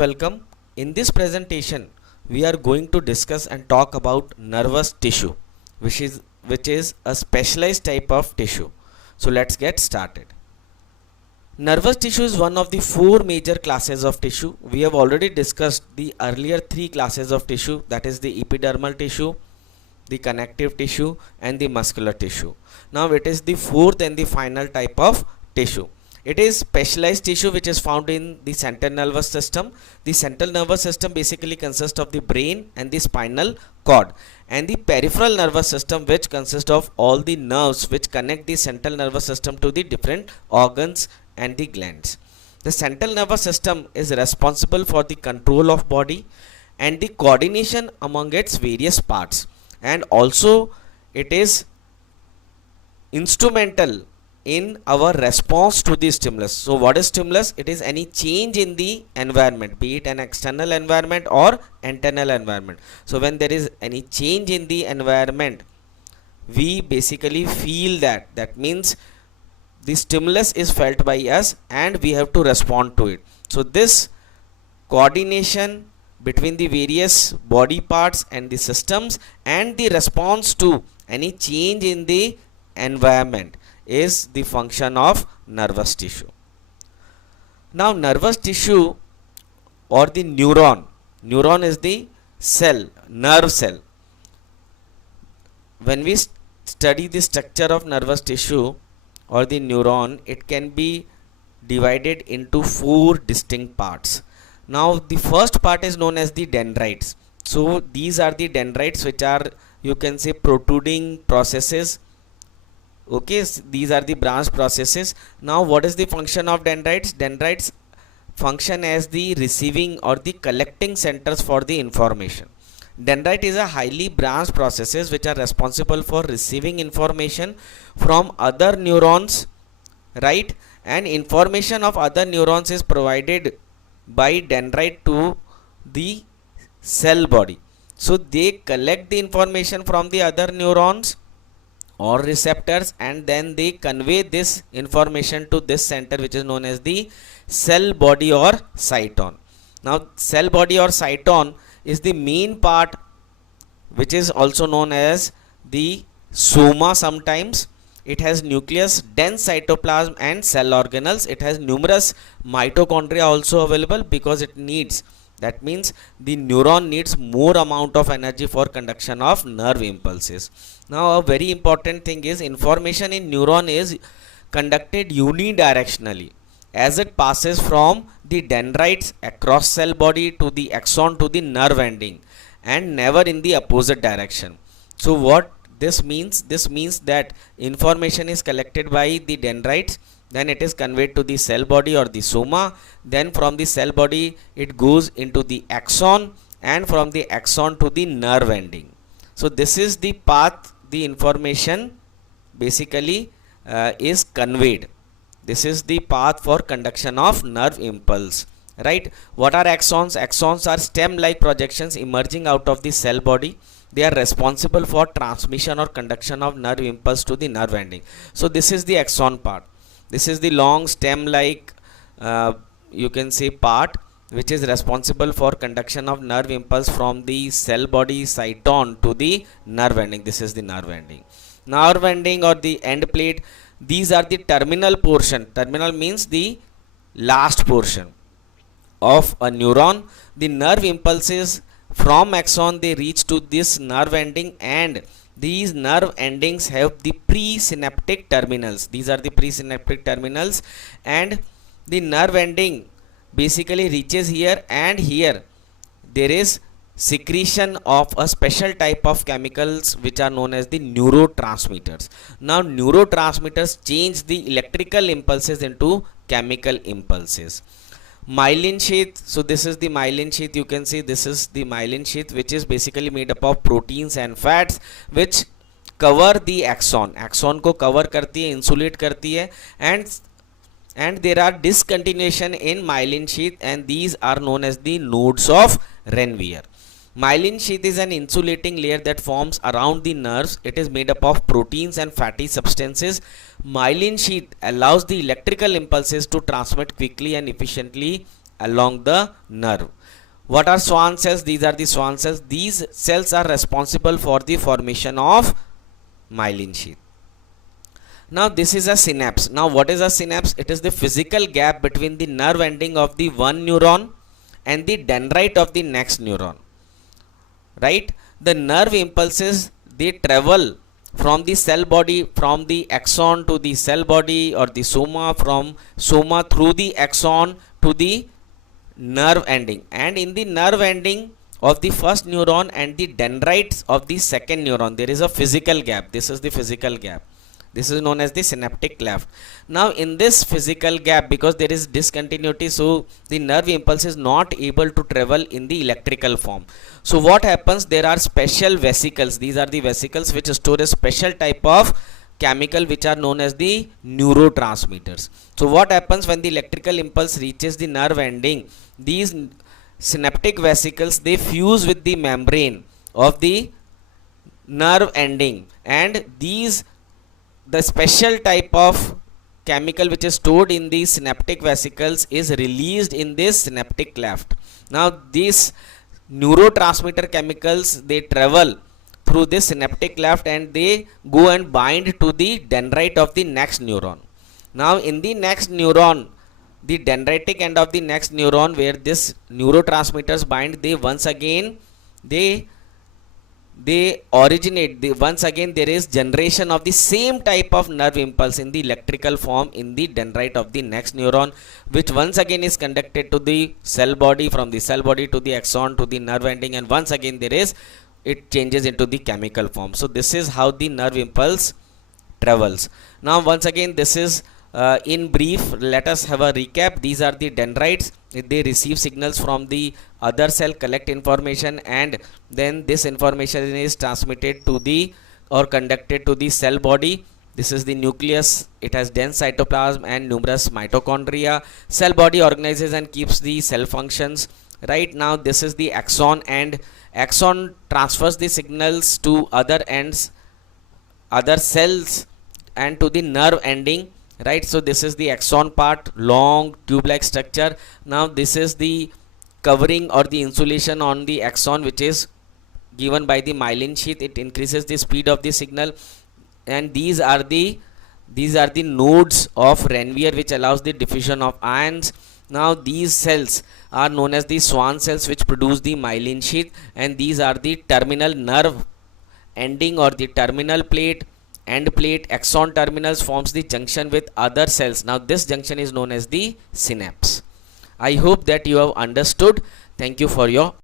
welcome. In this presentation, we are going to discuss and talk about nervous tissue, which is a specialized type of tissue. So let's get started. Nervous tissue is one of the four major classes of tissue. We have already discussed the earlier three classes of tissue, that is the epidermal tissue, the connective tissue and the muscular tissue. Now it is the fourth and the final type of tissue. It is specialized tissue which is found in the central nervous system. The central nervous system basically consists of the brain and the spinal cord, and the peripheral nervous system which consists of all the nerves which connect the central nervous system to the different organs and the glands. The central nervous system is responsible for the control of body and the coordination among its various parts, and also it is instrumental in our response to the stimulus. So what is stimulus? It is any change in the environment, be it an external environment or internal environment. So when there is any change in the environment, we basically feel that. That means the stimulus is felt by us and we have to respond to it. So this coordination between the various body parts and the systems and the response to any change in the environment is the function of nervous tissue. Now nervous tissue or the neuron is the cell, nerve cell. When we study the structure of nervous tissue or the neuron, it can be divided into four distinct parts. Now the first part is known as the dendrites. So these are the dendrites which are, you can say, protruding processes. Okay, these are the branch processes. Now what is the function of dendrites? Dendrites function as the receiving or the collecting centers for the information. Dendrite is a highly branched processes which are responsible for receiving information from other neurons, right? And information of other neurons is provided by dendrite to the cell body. So they collect the information from the other neurons or receptors, and then they convey this information to this center which is known as the cell body or cyton. Now cell body or cyton is the main part which is also known as the soma sometimes. It has nucleus, dense cytoplasm and cell organelles. It has numerous mitochondria also available because it needs, that means the neuron needs more amount of energy for conduction of nerve impulses. Now a very important thing is information in neuron is conducted unidirectionally as it passes from the dendrites across cell body to the axon to the nerve ending, and never in the opposite direction. So what this means? This means that information is collected by the dendrites, then it is conveyed to the cell body or the soma, then from the cell body it goes into the axon, and from the axon to the nerve ending. So this is the path the information basically is conveyed. This is the path for conduction of nerve impulse, right? What are axons? Axons are stem-like projections emerging out of the cell body. They are responsible for transmission or conduction of nerve impulse to the nerve ending. So this is the axon part. This is the long stem-like you can say part which is responsible for conduction of nerve impulse from the cell body cyton to the nerve ending. This is the nerve ending. Nerve ending or the end plate, these are the terminal portion. Terminal means the last portion of a neuron. The nerve impulses from axon, they reach to this nerve ending, and these nerve endings have the presynaptic terminals. These are the presynaptic terminals, and the nerve ending basically reaches here, and here there is secretion of a special type of chemicals which are known as the neurotransmitters. Now neurotransmitters change the electrical impulses into chemical impulses. Myelin sheath, so this is the myelin sheath, you can see this is the myelin sheath which is basically made up of proteins and fats which cover the axon. Axon को cover करती है, insulate करती है, and there are discontinuation in myelin sheath, and these are known as the nodes of Ranvier. Myelin sheath is an insulating layer that forms around the nerves. It is made up of proteins and fatty substances. Myelin sheath allows the electrical impulses to transmit quickly and efficiently along the nerve. What are Schwann cells? These are the Schwann cells. These cells are responsible for the formation of myelin sheath. Now this is a synapse. Now what is a synapse? It is the physical gap between the nerve ending of the one neuron and the dendrite of the next neuron. Right? The nerve impulses, they travel from the cell body, from the axon to the cell body or the soma, from soma through the axon to the nerve ending, and in the nerve ending of the first neuron and the dendrites of the second neuron there is a physical gap. This is the physical gap. This is known as the synaptic cleft. Now in this physical gap, because there is discontinuity, so the nerve impulse is not able to travel in the electrical form. So what happens, there are special vesicles. These are the vesicles which store a special type of chemical which are known as the neurotransmitters. So what happens when the electrical impulse reaches the nerve ending, these synaptic vesicles, they fuse with the membrane of the nerve ending, and the special type of chemical which is stored in these synaptic vesicles is released in this synaptic cleft. Now these neurotransmitter chemicals, they travel through this synaptic cleft and they go and bind to the dendrite of the next neuron. Now in the next neuron, the dendritic end of the next neuron where this neurotransmitters bind, they once again they originate, once again there is generation of the same type of nerve impulse in the electrical form in the dendrite of the next neuron, which once again is conducted to the cell body, from the cell body to the axon to the nerve ending, and once again it changes into the chemical form. So this is how the nerve impulse travels. Now once again, this is in brief, let us have a recap. These are the dendrites. They receive signals from the other cell, collect information, and then this information is transmitted to the or conducted to the cell body. This is the nucleus. It has dense cytoplasm and numerous mitochondria. Cell body organizes and keeps the cell functions. Right now this is the axon, and axon transfers the signals to other ends, other cells, and to the nerve ending. Right, so this is the axon part, long tube like structure. Now this is the covering or the insulation on the axon which is given by the myelin sheath. It increases the speed of the signal, and these are the nodes of Ranvier which allows the diffusion of ions. Now these cells are known as the Schwann cells which produce the myelin sheath, and these are the terminal nerve ending or the terminal plate. End plate, axon terminals forms the junction with other cells. Now this junction is known as the synapse. I hope that you have understood. Thank you for your